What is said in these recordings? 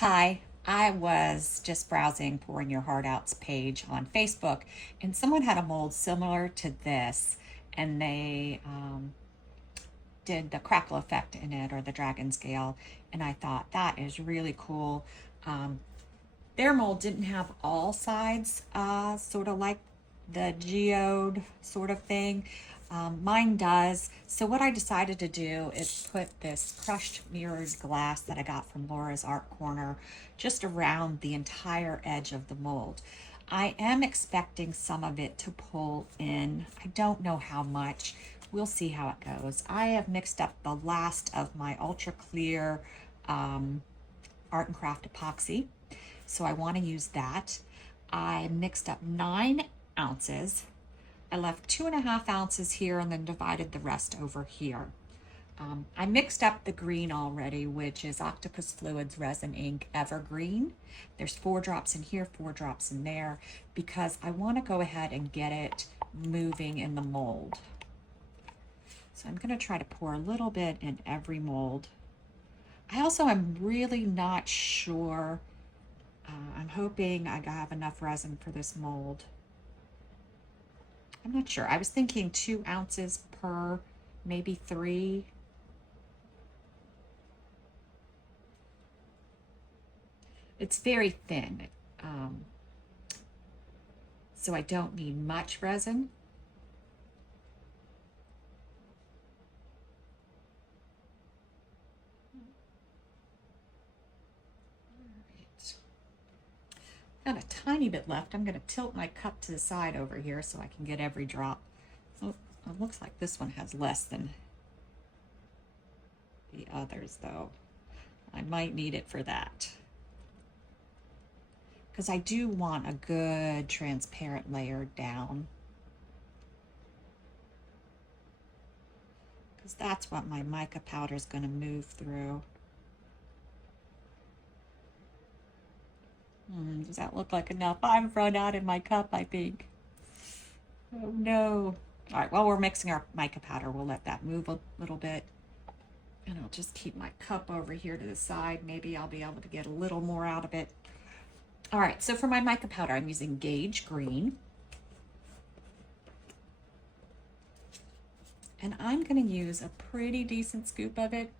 Hi, I was just browsing Pouring Your Heart Out's page on Facebook, and someone had a mold similar to this, and they did the crackle effect in it or the dragon scale, and I thought that is really cool. Um, their mold didn't have all sides, sort of like the geode sort of thing. Mine does. So what I decided to do is put this crushed mirrored glass that I got from Laura's Art Corner just around the entire edge of the mold. I am expecting some of it to pull in. I don't know how much. We'll see how it goes. I have mixed up the last of my ultra clear Art and Craft Epoxy, so I want to use that. I mixed up 9 ounces. I left 2.5 ounces here and then divided the rest over here. I mixed up the green already, which is Octopus Fluids Resin Ink Evergreen. There's 4 drops in here, 4 drops in there, because I want to go ahead and get it moving in the mold. So I'm going to try to pour a little bit in every mold. I also am really not sure. I'm hoping I have enough resin for this mold. I'm not sure. I was thinking 2 ounces per, maybe 3. It's very thin, so I don't need much resin. Got a tiny bit left. I'm going to tilt my cup to the side over here so I can get every drop. Oh, it looks like this one has less than the others, though. I might need it for that, because I do want a good transparent layer down, because that's what my mica powder is going to move through. Does that look like enough? I've run out in my cup, I think. Oh no. All right, while we're mixing our mica powder, we'll let that move a little bit. And I'll just keep my cup over here to the side. Maybe I'll be able to get a little more out of it. All right, so for my mica powder, I'm using Gauge Green. And I'm gonna use a pretty decent scoop of it.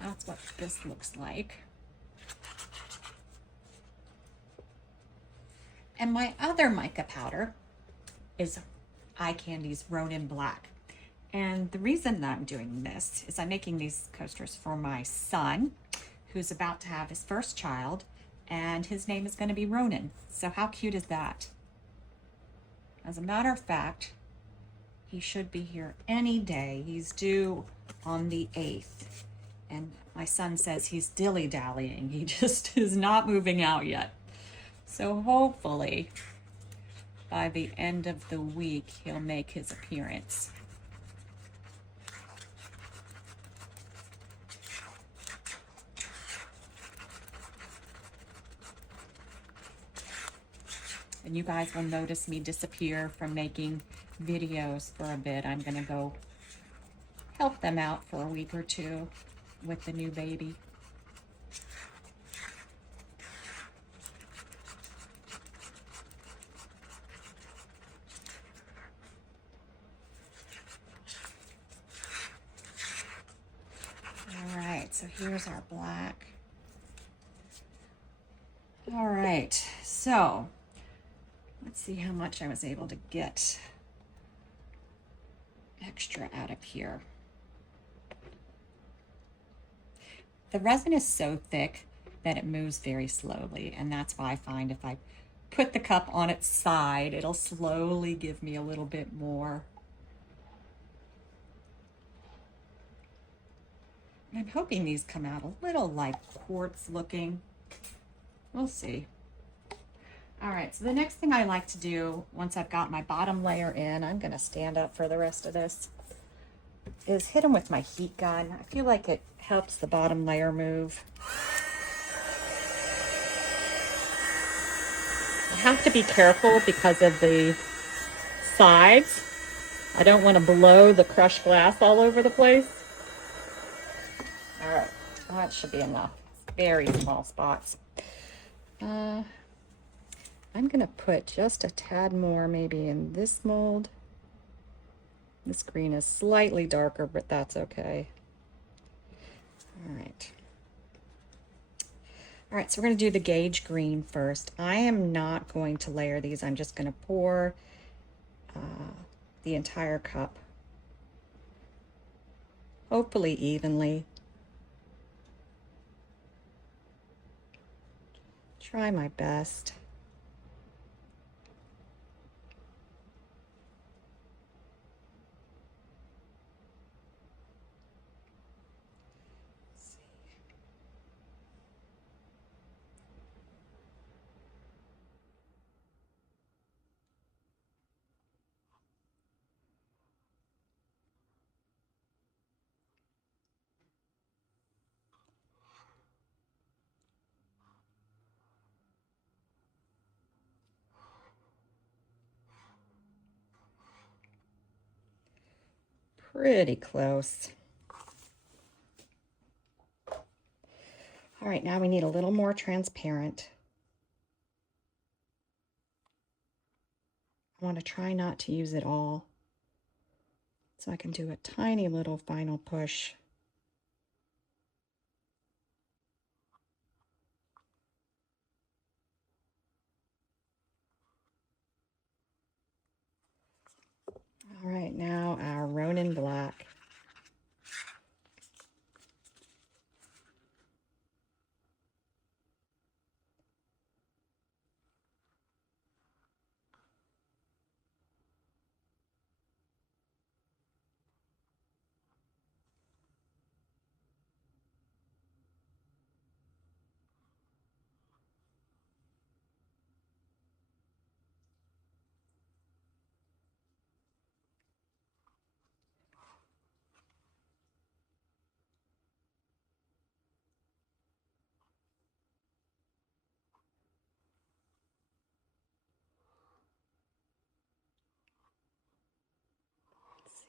That's what this looks like. And my other mica powder is Eye Candy's Ronin Black. And the reason that I'm doing this is I'm making these coasters for my son, who's about to have his first child, and his name is going to be Ronin. So how cute is that? As a matter of fact, he should be here any day. He's due on the 8th. And my son says he's dilly-dallying. He just is not moving out yet. So hopefully by the end of the week, he'll make his appearance. And you guys will notice me disappear from making videos for a bit. I'm gonna go help them out for a week or two with the new baby. All right, so here's our black. All right, so let's see how much I was able to get extra out of here. The resin is so thick that it moves very slowly, and that's why I find if I put the cup on its side, it'll slowly give me a little bit more. I'm hoping these come out a little like quartz looking. We'll see. All right, so the next thing I like to do once I've got my bottom layer in, I'm gonna stand up for the rest of this, is hit them with my heat gun. I feel like it helps the bottom layer move. I have to be careful because of the sides. I don't want to blow the crushed glass all over the place. All right, that should be enough. Very small spots. I'm gonna put just a tad more maybe in this mold. This green is slightly darker, but that's okay. All right. All right, so we're gonna do the gauge green first. I am not going to layer these. I'm just gonna pour the entire cup, hopefully evenly. Try my best. Pretty close. All right, now we need a little more transparent. I want to try not to use it all, so I can do a tiny little final push. All right, now our Ronin black.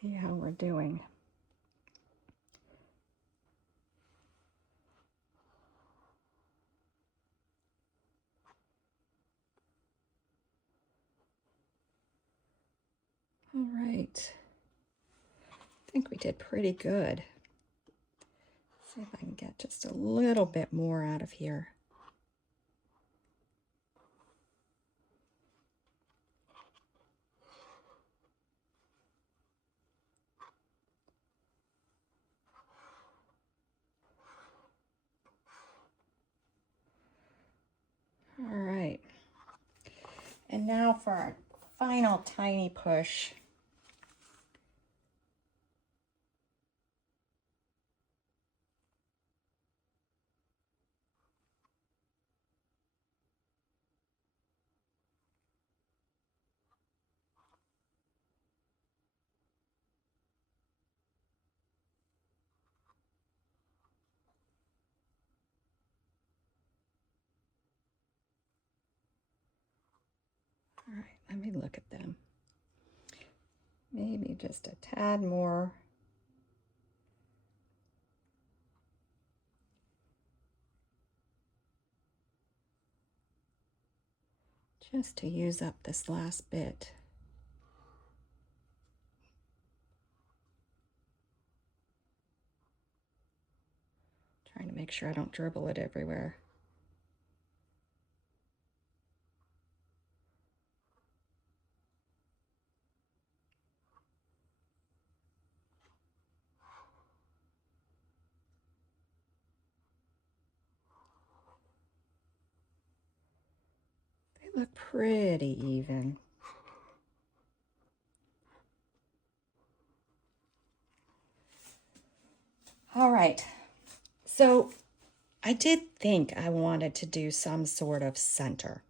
See how we're doing. All right. I think we did pretty good. See if I can get just a little bit more out of here. All right. And now for our final tiny push. All right, let me look at them. Maybe just a tad more. Just to use up this last bit. Trying to make sure I don't dribble it everywhere. They look pretty even. All right, so I did think I wanted to do some sort of center.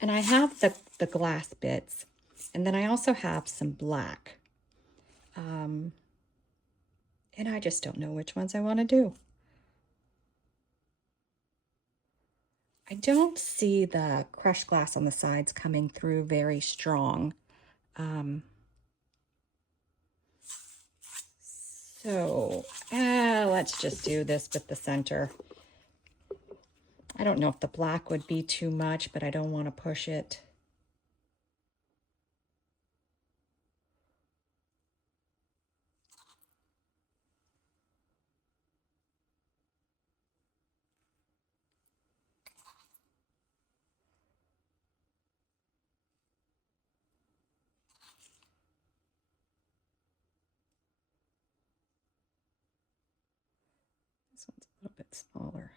And I have the glass bits, and then I also have some black. And I just don't know which ones I want to do. I don't see the crushed glass on the sides coming through very strong. So let's just do this with the center. I don't know if the black would be too much, but I don't want to push it. This one's a little bit smaller.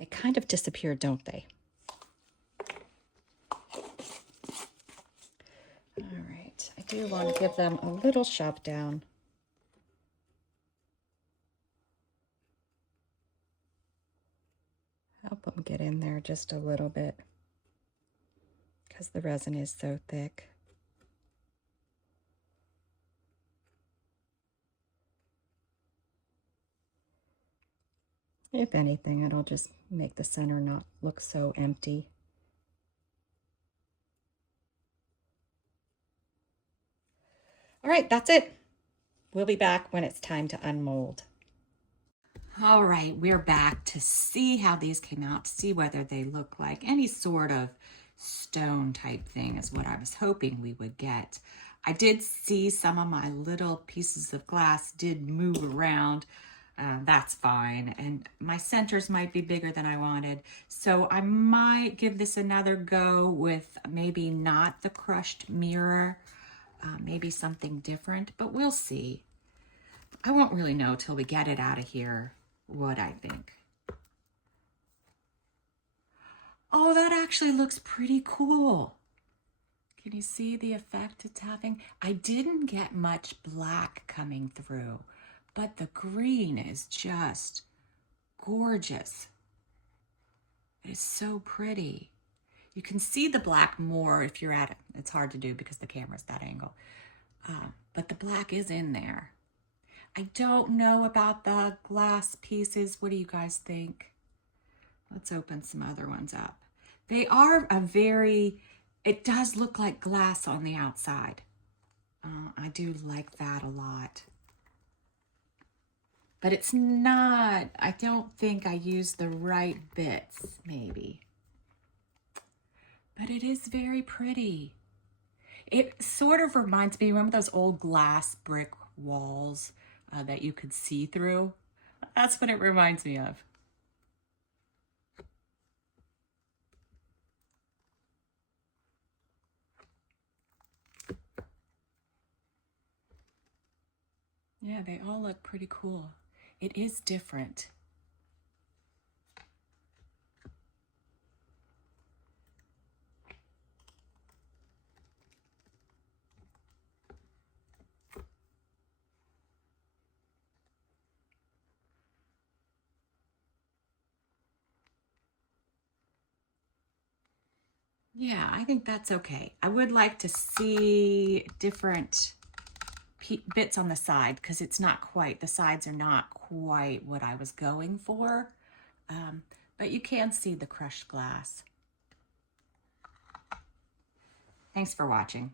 They kind of disappear, don't they? All right, I do want to give them a little shove down. Help them get in there just a little bit because the resin is so thick. If anything, it'll just make the center not look so empty. All right, that's it. We'll be back when it's time to unmold. All right, we're back to see how these came out, to see whether they look like any sort of stone type thing is what I was hoping we would get. I did see some of my little pieces of glass did move around. That's fine. And my centers might be bigger than I wanted. So I might give this another go with maybe not the crushed mirror, maybe something different, but we'll see. I won't really know till we get it out of here what I think. Oh, that actually looks pretty cool. Can you see the effect it's having? I didn't get much black coming through, but the green is just gorgeous. It is so pretty. You can see the black more if you're at it. It's hard to do because the camera's that angle. But the black is in there. I don't know about the glass pieces. What do you guys think? Let's open some other ones up. They are it does look like glass on the outside. I do like that a lot. But it's not, I don't think I used the right bits, maybe. But it is very pretty. It sort of reminds me, remember those old glass brick walls that you could see through? That's what it reminds me of. Yeah, they all look pretty cool. It is different. Yeah, I think that's okay. I would like to see different bits on the side because it's not quite, the sides are not quite what I was going for. But you can see the crushed glass. Thanks for watching.